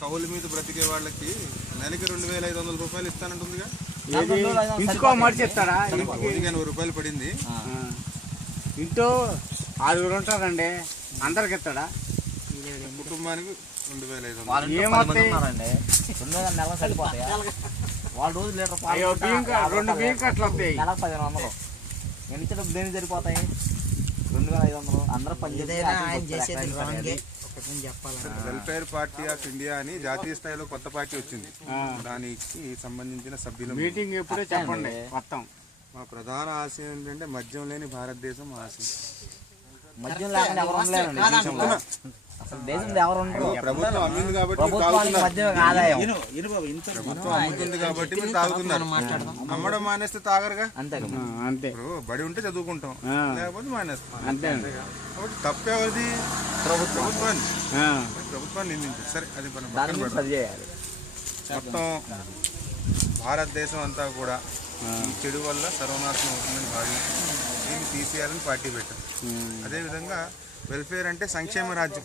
కౌలు మీద బ్రతికే వాళ్ళకి నెలకి 2500 రూపాయలు ఇస్తానంటుందిగా. రూపాయలు పడింది. ఇంట్లో 6 ఉంటారండి, అందరికి ఇస్తాడా? కుటుంబానికి 2500. వాళ్ళ రోజు లీటర్ 2 బియ్యం కట్టలు వస్తాయి. నెలకు 1500. ఎంత దేనికి సరిపోతాయి? 2500. అందరూ వెల్ఫేర్ పార్టీ ఆఫ్ ఇండియా అని జాతీయ స్థాయిలో కొత్త పార్టీ వచ్చింది. దానికి సంబంధించిన సభ్యులు మీటింగ్ ఎప్పుడో చెప్పండి. మొత్తం మా ప్రధాన ఆశయం ఏంటంటే మద్యం లేని భారతదేశం ఆశయం. మద్యం లేకుండా ఎవరు ఉండలేరండి. అసలు దేశంలో ఎవరు ఉండరు. ప్రభుత్వం అమ్మింది కాబట్టి ప్రభుత్వం అమ్ముతుంది కాబట్టి మీరు తాగుతున్నారు. అమ్మడం మానేస్తే తాగరుగా. అంతే. ఇప్పుడు బడి ఉంటే చదువుకుంటాం, లేకపోతే మానేస్తాం. కాబట్టి తప్పేవది ప్రభుత్వాన్ని నిందించారు. సరే, అది మొత్తం భారతదేశం అంతా కూడా ఈ చెడు వల్ల సర్వనాశనం అవుతుందని భావించి దీన్ని తీసేయాలని పార్టీ పెట్టాం. అదేవిధంగా వెల్ఫేర్ అంటే సంక్షేమ రాజ్యం.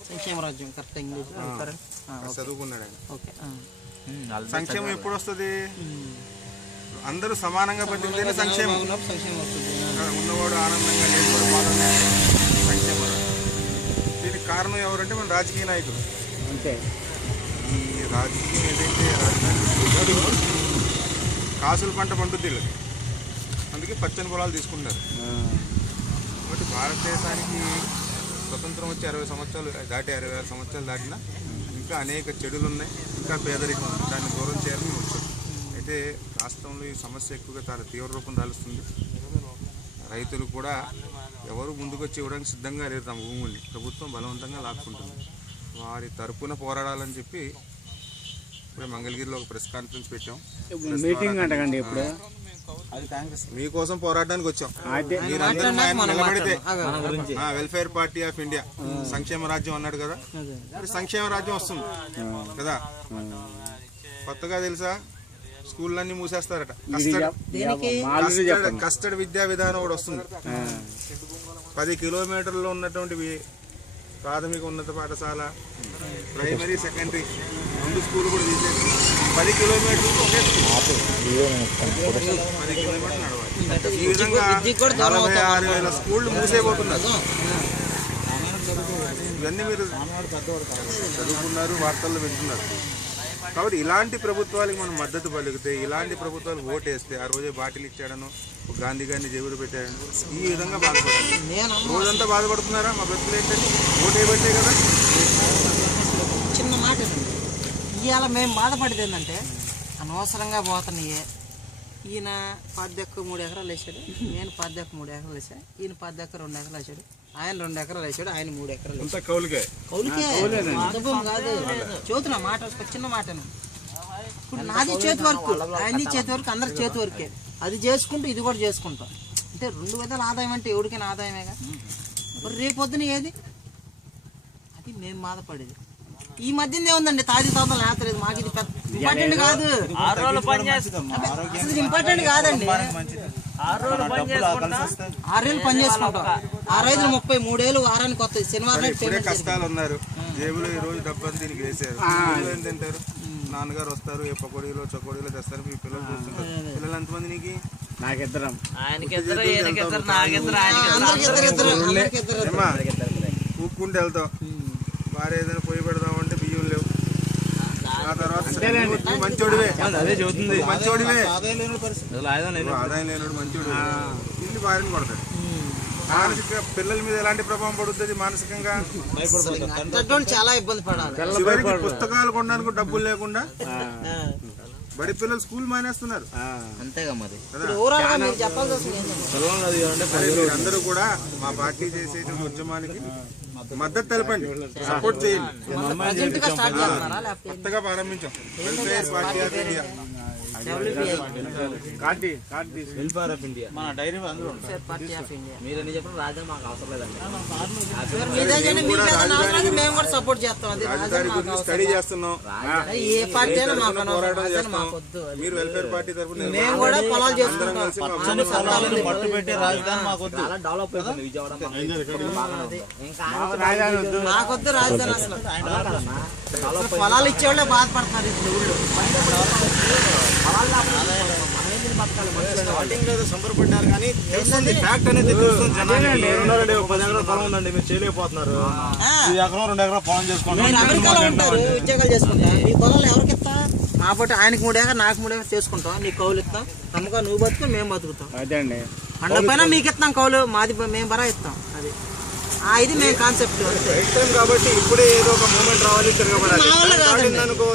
చదువుకున్నాడు ఆయన. సంక్షేమం ఎప్పుడు వస్తుంది? అందరూ సమానంగా బతికితేనే సంక్షేమం. ఉన్నవాడు ఆనందంగా లేనివాడు బాధంగా సంక్షేమ రాజ్యం. దీనికి కారణం ఎవరంటే మన రాజకీయ నాయకులు. అంతే. ఈ రాజకీయం ఏదైతే రాజధాని కాసుల పంట పండుద్ది, అందుకే పచ్చని పొలాలు తీసుకుంటారు. కాబట్టి భారతదేశానికి స్వతంత్రం వచ్చి 60 సంవత్సరాలు దాటి 66 సంవత్సరాలు దాటినా ఇంకా అనేక చెడులు ఉన్నాయి, ఇంకా పేదరికం ఉంది. దాన్ని దూరం చేయాలని వచ్చారు. అయితే రాష్ట్రంలో ఈ సమస్య ఎక్కువగా చాలా తీవ్ర రూపం దాలుస్తుంది. రైతులు కూడా ఎవరు ముందుకొచ్చి ఇవ్వడానికి సిద్ధంగా లేరు. తమ భూముల్ని ప్రభుత్వం బలవంతంగా లాక్కుంటుంది. వారి తరపున పోరాడాలని చెప్పి ఇప్పుడు మంగళగిరిలో ఒక ప్రెస్ కాన్ఫరెన్స్ పెట్టాం. మీటింగ్ అంటకండి. ఇప్పుడు మీకోసం పోరాడడానికి వచ్చాం. మీరందరూ నిలబడితే వెల్ఫేర్ పార్టీ ఆఫ్ ఇండియా సంక్షేమ రాజ్యం అన్నాడు కదా, సంక్షేమ రాజ్యం వస్తుంది కదా. కొత్తగా తెలుసా, స్కూళ్ళన్నీ మూసేస్తారట. కస్టర్డ్ విద్యా విధానం కూడా వస్తుంది. 10 కిలోమీటర్లో ఉన్నటువంటి ప్రాథమిక ఉన్నత పాఠశాల, ప్రైమరీ, సెకండరీ 2 స్కూల్ కూడా తీసేసి 10 కిలోమీటర్లు ఒకే స్కూల్, 10 కిలోమీటర్లు నడవాలి. ఈ విధంగా 46,000 స్కూళ్ళు మూసేయబోతున్నారు. ఇవన్నీ మీరు చదువుకున్నారు, వార్తల్లో వింటున్నారు. కాబట్టి ఇలాంటి ప్రభుత్వాలకు మనం మద్దతు పలికితే, ఇలాంటి ప్రభుత్వాలు ఓటేస్తే, ఆ రోజే బాటిల్ ఇచ్చాడను, గాంధీ గారిని జేబులు పెట్టాడను, ఈ విధంగా బాధపడాలి. రోజంతా బాధపడుతున్నారా? మా బ్రతుకులు ఏంటంటే ఓటు వేయబట్టే కదా. చిన్న మాట ఇవాళ మేము బాధపడేది ఏంటంటే, అనవసరంగా పోతున్నాయే. ఈయన 10 ఎకరాలు 3 ఎకరాలు వేసాడు, నేను 10 ఎకరాలు 3 ఎకరాలు వేసాడు, ఈయన 10 ఎకరాలు 2 ఎకరాలు వేసాడు, ఆయన 2 ఎకరాలు వేసాడు, ఆయన 3 ఎకరాలు వేసాడు. కౌలుకే అనుభవం కాదు. చదువుతున్నా మాట, చిన్న మాటను. ఇప్పుడు నాది చేతి వర్క్, ఆయనది చేతి వర్క్, అందరి చేతి వర్కే. అది చేసుకుంటూ ఇది కూడా చేసుకుంటాం. అంటే 2 విధాల ఆదాయం అంటే ఎవరికైనా ఆదాయమేగా. మరి రేపొద్దున ఏది? అది మేము బాధపడేది. ఈ మధ్యనే ఉందండి, తాజీ తాతలు లేతలేదు. మాకు ఇది పెద్ద ఇంపార్టెంట్ కాదు, అసలు ఇంపార్టెంట్ కాదండి. 6 రోజులు పని చేసుకుంటాం. 6 రోజులు 33 ఏళ్ళు వారానికి వస్తాయి. శనివారం కష్టాలు ఉన్నారు, జేబులో ఈ రోజు డబ్బు తిరిగి వేసారు. ఏం తింటారు? నాన్నగారు వస్తారు, ఏ పకోడీలో చకోడీలో తెస్తారు. మీ పిల్లలు చూస్తుంటారు. పిల్లలు ఎంతమంది? నీకు? నాకిద్దరం. ఊపుకుంటూ వెళ్తావు. భార్య ఏదైనా పొయ్యి పెడదామంటే బియ్యం లేవు. ఆ తర్వాత మంచోడివే, మంచోడివే, ఆదాయం లేనుడు మంచోడివే, ఇల్లు భార్యను కొడతాడు. మానసిక పిల్లల మీద ఎలాంటి ప్రభావం పడుతుంది? మానసికంగా చాలా ఇబ్బంది పడాలి. చివరికి పుస్తకాలు కొనడానికి డబ్బులు లేకుండా బడి పిల్లలు స్కూల్ మానేస్తున్నారు. అంతేగా మరి. అందరూ కూడా మా పార్టీ చేసే ఉద్యమానికి మద్దతు తెలపండి, సపోర్ట్ చేయండి. కొత్తగా ప్రారంభించాం welfare party of India. Welfare of India మన డైరీ మీరని చెప్పిన రాజధాని మాకు అవసరం లేదండి. మేము కూడా సపోర్ట్ చేస్తాం. రాజధాని గురించి స్టడీ చేస్తున్నాం, ఏ పార్టీ అయినా మాకు పోరాటం చేస్తాం. వద్దు అది. మీరు వెల్ఫేర్ పార్టీ తరఫున మేము కూడా పొలాలు చేసుకుంటాం కలిసి మా పచ్చని పొలాలను మట్టు పెట్టే రాజధాని మాకు వద్దు. చాలా డెవలప్ అయిపోయింది విజయవాడ మాకు. ఇంకా రాజధాని వద్దు. మాకొద్దు రాజధాని అసలు అలా కదన్నా, అసలు పొలాలు ఇచ్చేవాళ్ళే బాధపడుతున్నారు ఇప్పుడు ఊళ్ళో. పొలాలు లేకపోతే మనం ఏం తిని బతకాలి మనుషులు? స్టార్టింగ్ లో సంబరపడ్డారు కానీ తెలుస్తుంది ఫ్యాక్ట్ అనేది తెలుస్తుంది జనానికి. మీరున్నారండి, ఒక 10 ఎకరాల పొలం ఉందండి, మీరు చేయలేకపోతున్నారు. ఆ, 1 ఎకరం 2 ఎకరాల పొలం చేసుకోండి. మీరు అమెరికాలో ఉంటారు, ఉద్యోగాలు చేసుకుంటా. ఈ పొలాలు ఎవరికి ఇస్తా? మా పాటు ఆయనకి 3 ఎకరాలు నాకు 3 ఎకరాలు చేసుకుంటాం. నీకు కౌలు ఇస్తాం, నమ్మకం నువ్వు బతుకు మేము బతుకుతాం. అదే అండి. పండపైన మీకు ఇస్తాం కౌలు, మాది మేము బరా ఇస్తాం. అది ఇది మేము కాన్సెప్ట్ అంతే. రైట్ టైం కాబట్టి ఇప్పుడే ఏదో ఒక మూమెంట్ రావాలి, తిరగబడాలి. మా వల్ల కాదండి. అనుకో